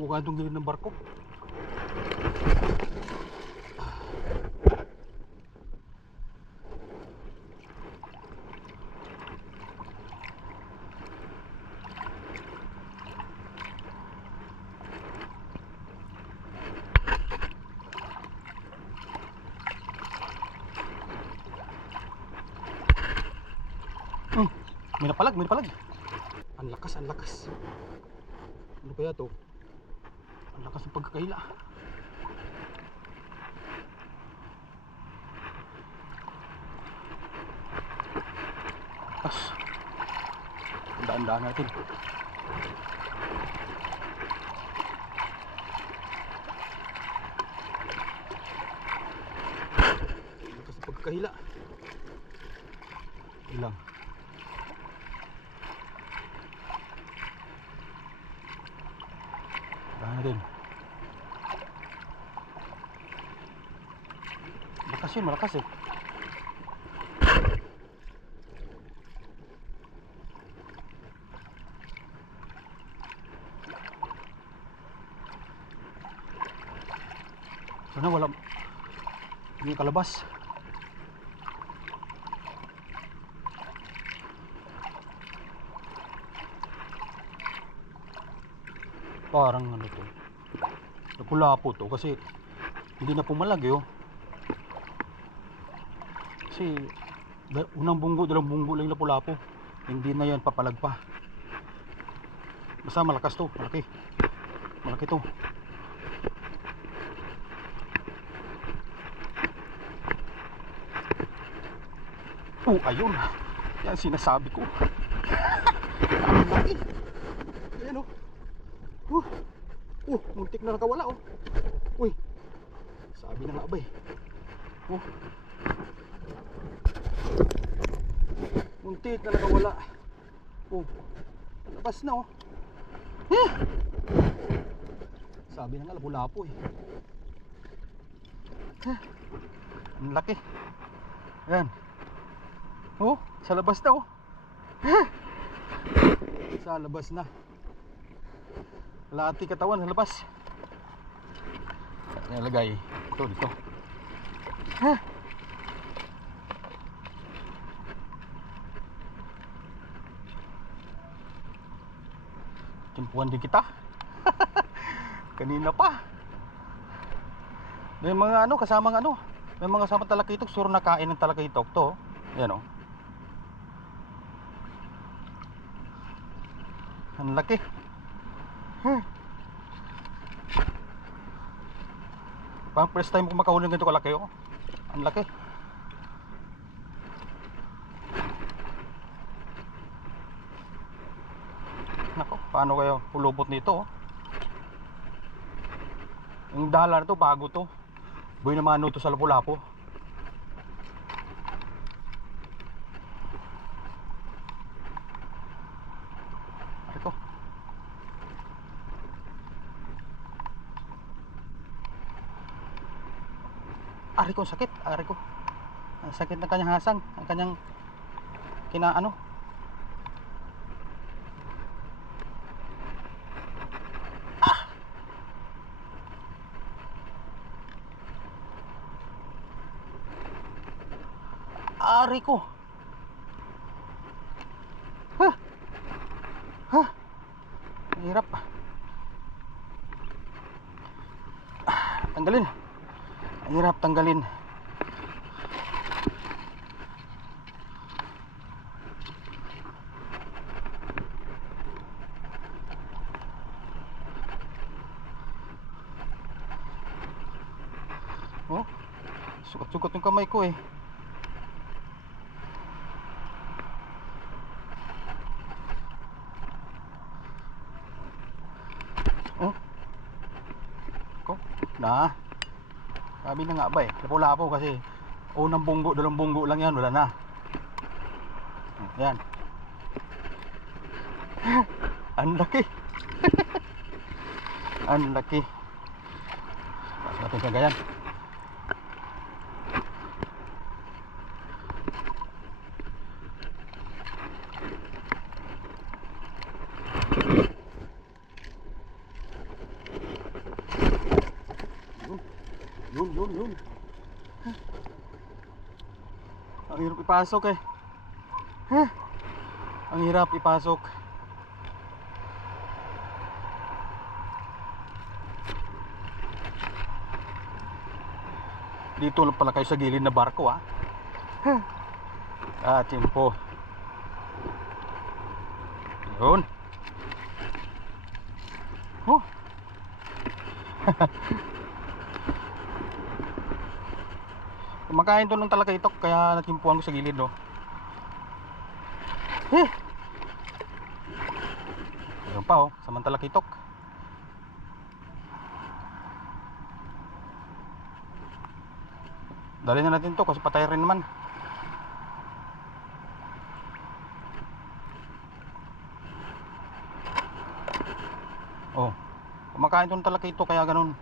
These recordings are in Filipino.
Bukadong gilid ng barko. Hmm, may napalag, may napalag. Ang lakas, ang lakas. Ano kaya to? Lakas ng pagkakaila. Lakas. Daan-daan natin. Lakas ng pagkakahila. Ilang. Daan natin. Malakas yun, malakas eh. Sana wala Hindi kalabas. Parang ano to? Napula po to kasi Hindi na pumalag eh oh Kasi Unang bunggo, dalawang bunggo lang na pula po Hindi na yan papalag pa Basta malakas to, malaki Malaki to Oh, ayun. Yan sinasabi ko. Ang laki. Ayan oh. Uh, uh, muntik na nakawala oh. Uy. Sabi na nga ba eh. Oh. Muntik na nakawala. Oh. Labas na oh. Eh. Sabi na nga lapu-lapo eh. Eh. Ang laki. Ayan. Oh, sa labas na oh. sa labas na. Kalahati katawan sa labas. Nilagay. Ito dito. Timpuan din kita. Kanina pa. May mga ano, kasamang ano. May mga kasama talakitok. Sure na kain ng talakitok to. Yan oh. Ang laki. Huh. Pang first time ko makahuli ng ganito kalaki oh. Ang laki. Paano kayo pulubot nito oh? Yung dollar to bago to. Boy naman to sa Lapu-Lapu. Ito. Ari ko sakit, ari ko. Ang sakit ng kanyang hasang, ang kanyang kinaano. Ah! Ari ko. Ha? Ha? Hirap. Ah, Tanggalin. Ang hirap tanggalin. Oh, sukat-sukat yung kamay ko eh. Oh. Ko, na. Sabi na nga ba eh. Lapo-lapo kasi unang bunggo, dalawang bunggo lang yan, wala na. Yan. Ang laki. Ang laki. Tapos natin kagayan. Yun, yun, yun. Ang hirap ipasok eh. Huh? Ang hirap ipasok. Dito lang pala kayo sa gilid na barko ah. Huh. Ah, timpo. Yun. Oh. Kumakain to ng talakaitok kaya natimpuan ko sa gilid no. Eh. Ayun pa oh, samantala kitok. Dali na natin to kasi patay rin naman. Oh. Kumakain to ng talakaitok kaya ganun.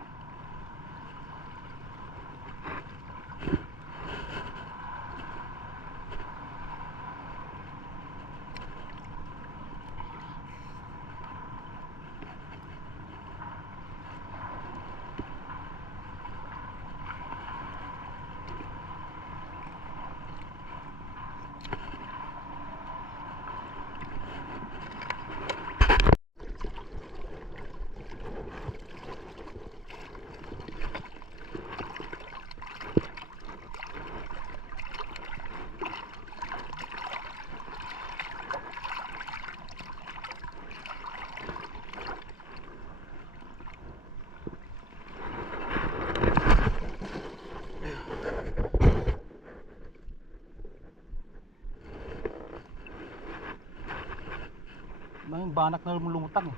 May banak na lumutang eh.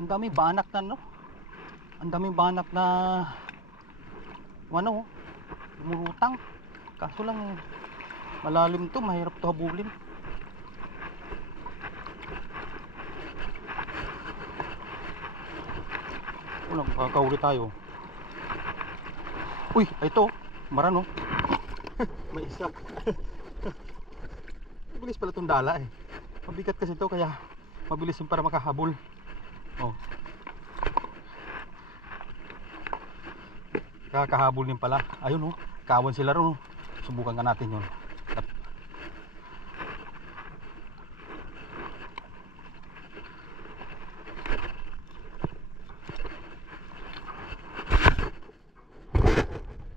Ang dami banak na no. Ang dami banak na ano, lumulutang. Kaso lang malalim to, mahirap to habulin. Unang kakahuli tayo. Uy, ito, marano. May isa. mabilis pala itong dala eh. Mabigat kasi ito kaya mabilis yung para makahabol. Oh. Kakahabol din pala. Ayun oh, kawan sila ron. oh. Subukan ka natin yun. Tap-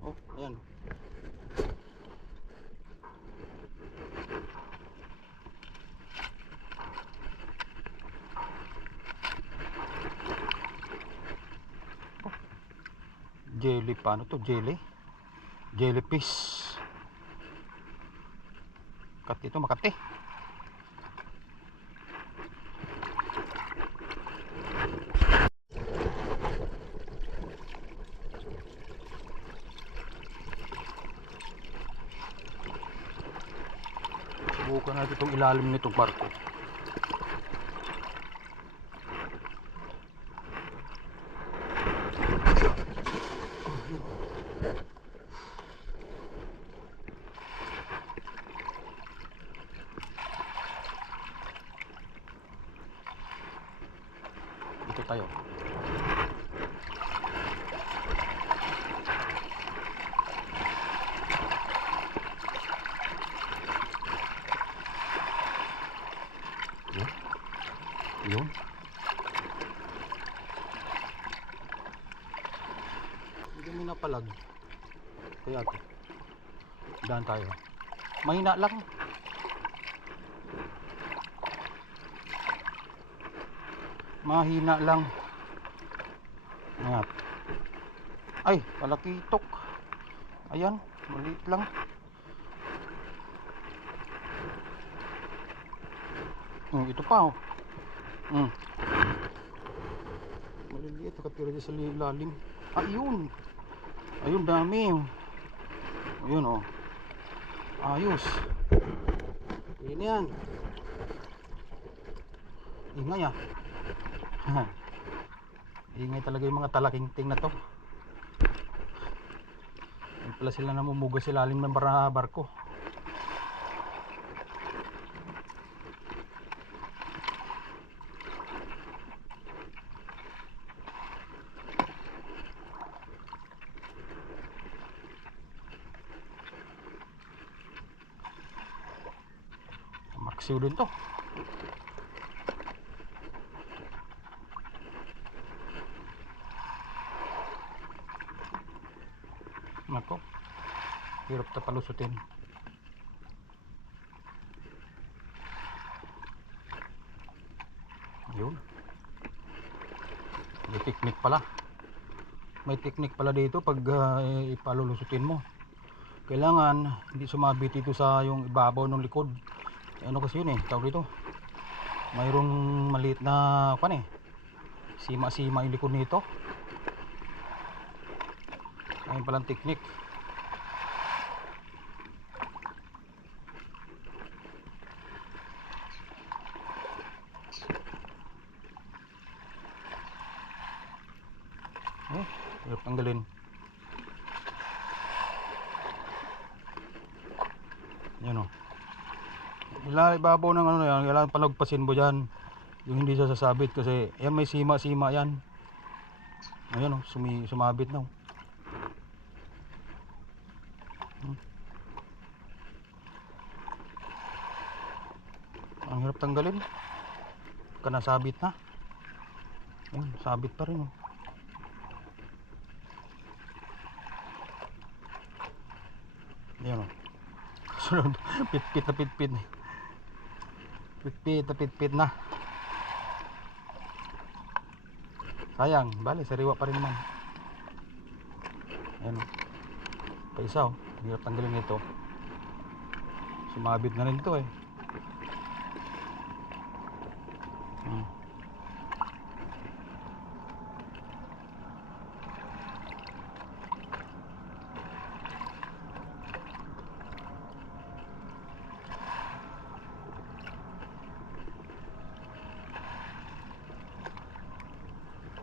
Oh, ayan. jelly paano to? Jelly? Jellyfish makati ito makati. Subukan natin itong ilalim nitong barko dito tayo. Yun? Yun? Hindi mo napalag. Kaya ito daan tayo. Mahina lang mahina lang. Ayan. ay palakitok. Ayan maliit lang. Hmm, ito pa oh. Hmm. maliliit nakatira dyan sa lalim ayun. Ayun dami oh. ayun oh. Ayos. Yun yan. Ingay ah Ha. Ingay talaga yung mga talakingting na to. Yan pala sila namumuga sa lalim ng bar barko. Maksiw din to. Palusutin. Yun. May technique pala. May technique pala dito pag ah, ipalulusutin mo. Kailangan hindi sumabit ito sa yung ibabaw ng likod. Ano kasi yun eh, tawag dito. Mayroong maliit na kan eh. Sima-sima yung likod nito. Ayun palang technique. Eh, hirap tanggalin. Yan o. Ila ibabaw ng ano yan, kailangan palagpasin mo dyan. Yung hindi siya sasabit kasi yan may sima-sima yan. Ayan o, sumi, sumabit na o. Hmm. Ang hirap tanggalin. Ka nasabit na. Ayun, sabit pa rin o. Ayan o. Sunod, pitpit na pitpit. Pitpit na pitpit na. Sayang, bali, sariwa pa rin naman. Ayan o. Pa isa o. Hirap tanggalin ito. Sumabit na rin ito eh. Hmm.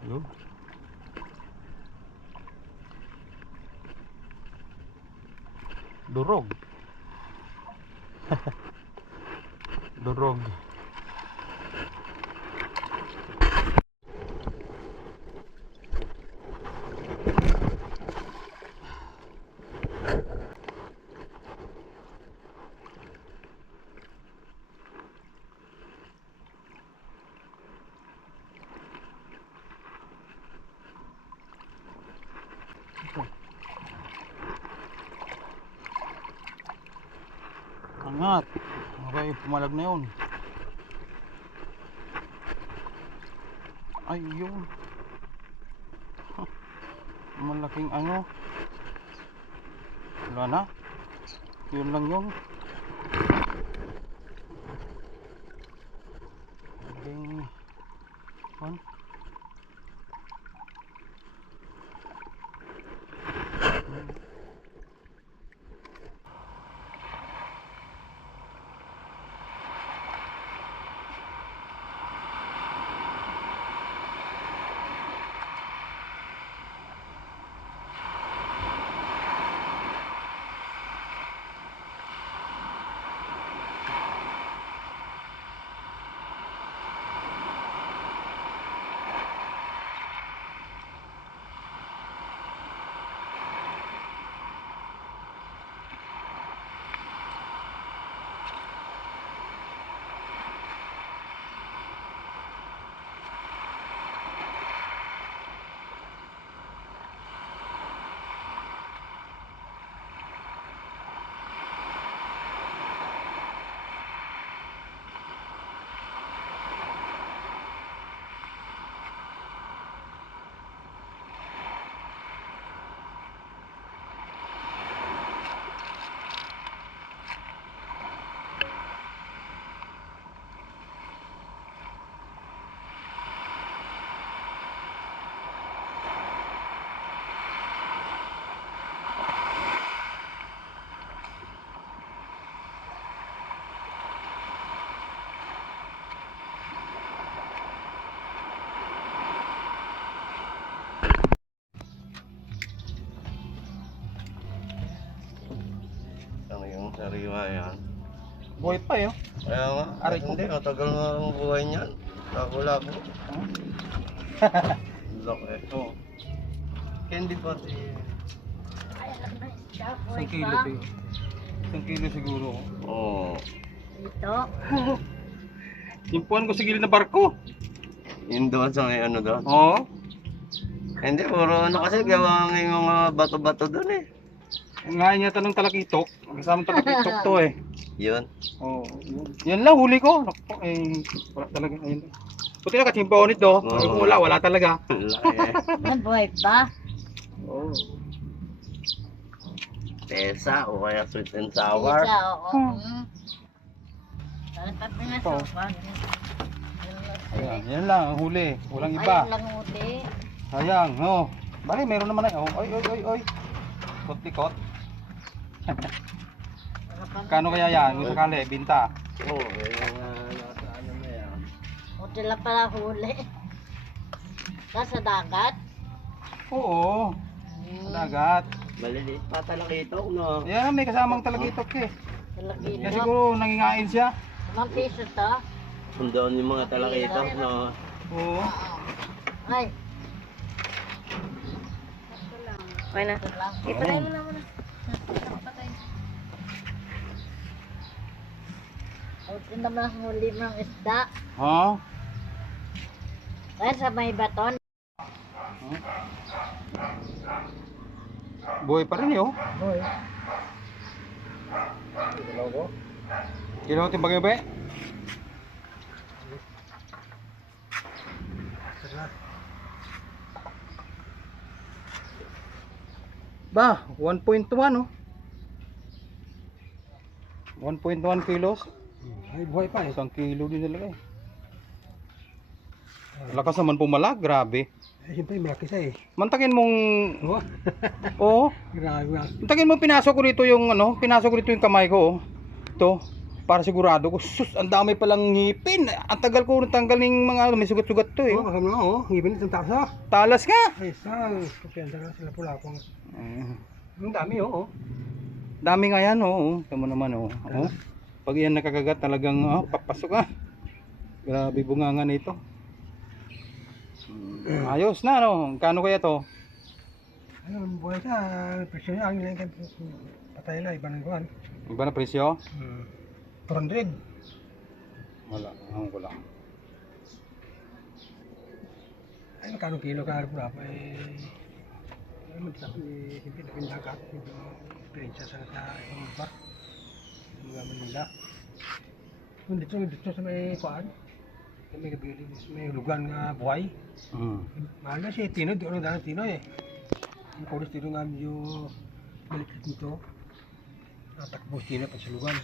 Yun. Durog. Durog. Angat. Okay, pumalag na yun. Ay, yun. Huh. Malaking ano. Wala na. Yun lang yun. Malaking... One. Ano yung sariwa yan? Buhay pa eh. oh. Kaya nga, Aray ko. hindi, matagal nga ang buhay niyan. Lako-lako. Laki. Oo. Candy pati. Isang kilo siguro. Isang kilo siguro. Oo. Ito. Simpuan ko sa gilid ng barko. Yung doon sa may ano doon. Oo. Hindi, puro ano kasi gawa ng mga bato-bato doon eh. Nga niya tanong talakitok. Kasama talakitok to eh. Yun. Oo. yun. Yan lang, huli ko. Naku, eh, wala talaga. Ayun. Buti na kachimpa ulit do. Sabi ko, wala, wala talaga. Laki eh. Nabuhay pa. Oo. Tesa o kaya sweet and sour. Isa, oo. Hmm. Mm. Ano pa pinasukan? Ayan, yan lang, ang huli. Walang iba. Ayun lang. Sayang, oh. Bali, meron naman ay. Oh, oy, oy, oy, oy. Kot-likot. Ano Kano kaya yan? Kung sakali, binta. Oo, eh, yung uh, nasa ano na yan. Buti lang pala huli. Nasa dagat. Oo, Hmm. dagat. Maliliit pa talaga ito, no? Yan, may kasamang talagitok eh. Talaki Kaya ito. siguro nangingain siya. Limang piso to. Sundoon yung mga talakito, no? Oo. Ay. Okay na. Ito lang. Ipatay mo Buti naman huli ng isda. Ha? Kaya sa may baton. Buhay pa rin eh, oh. Hoy. Kailangan timbang ba? Ba, 1.1 oh. 1.1 kilos. Ay, buhay pa eh. Isang kilo din talaga eh. Lakas naman pumala, grabe. Eh, siyempre, malaki siya eh. Mantakin mong... Oh, Oo. grabe. Mantakin mo pinasok ko dito yung ano, pinasok ko dito yung kamay ko. Oh. Ito, para sigurado ko. Sus, ang dami palang ngipin. Ang tagal ko natanggal ng mga ano, may sugat-sugat to eh. Oh, kasama na oh. Ngipin itong tarsa. Talas ka. Ay, sang. Kumpiyansa na sila pula pang. Mm. Ang dami oh. oh. Dami nga yan, oo. Oh. Tama naman, oo. Oh. Pag yan nakakagat, talagang oh, papasok ka. Grabe bunganga nito. Mm, Ayos na, no? Kano kaya to? Ayun, buhay siya. Presyo niya, ang ilang patay na, iba ng kuhan. Iba na presyo? Hmm. 400. Wala, ang wala. Ay, magkano kilo ka pula pa eh. Ay, magsabi eh, siyempre, napindagat. Prinsya sa sa ibang bar. Sa mga Manila. Kung dito, dito sa may kuhan. Sa may sa may lugan nga buhay. Mm. Mahal na siya, Tino, di ko nang daan Tino eh. Ang kulis Tino nga medyo malikit nito. Natakbo Tino pa sa lugan.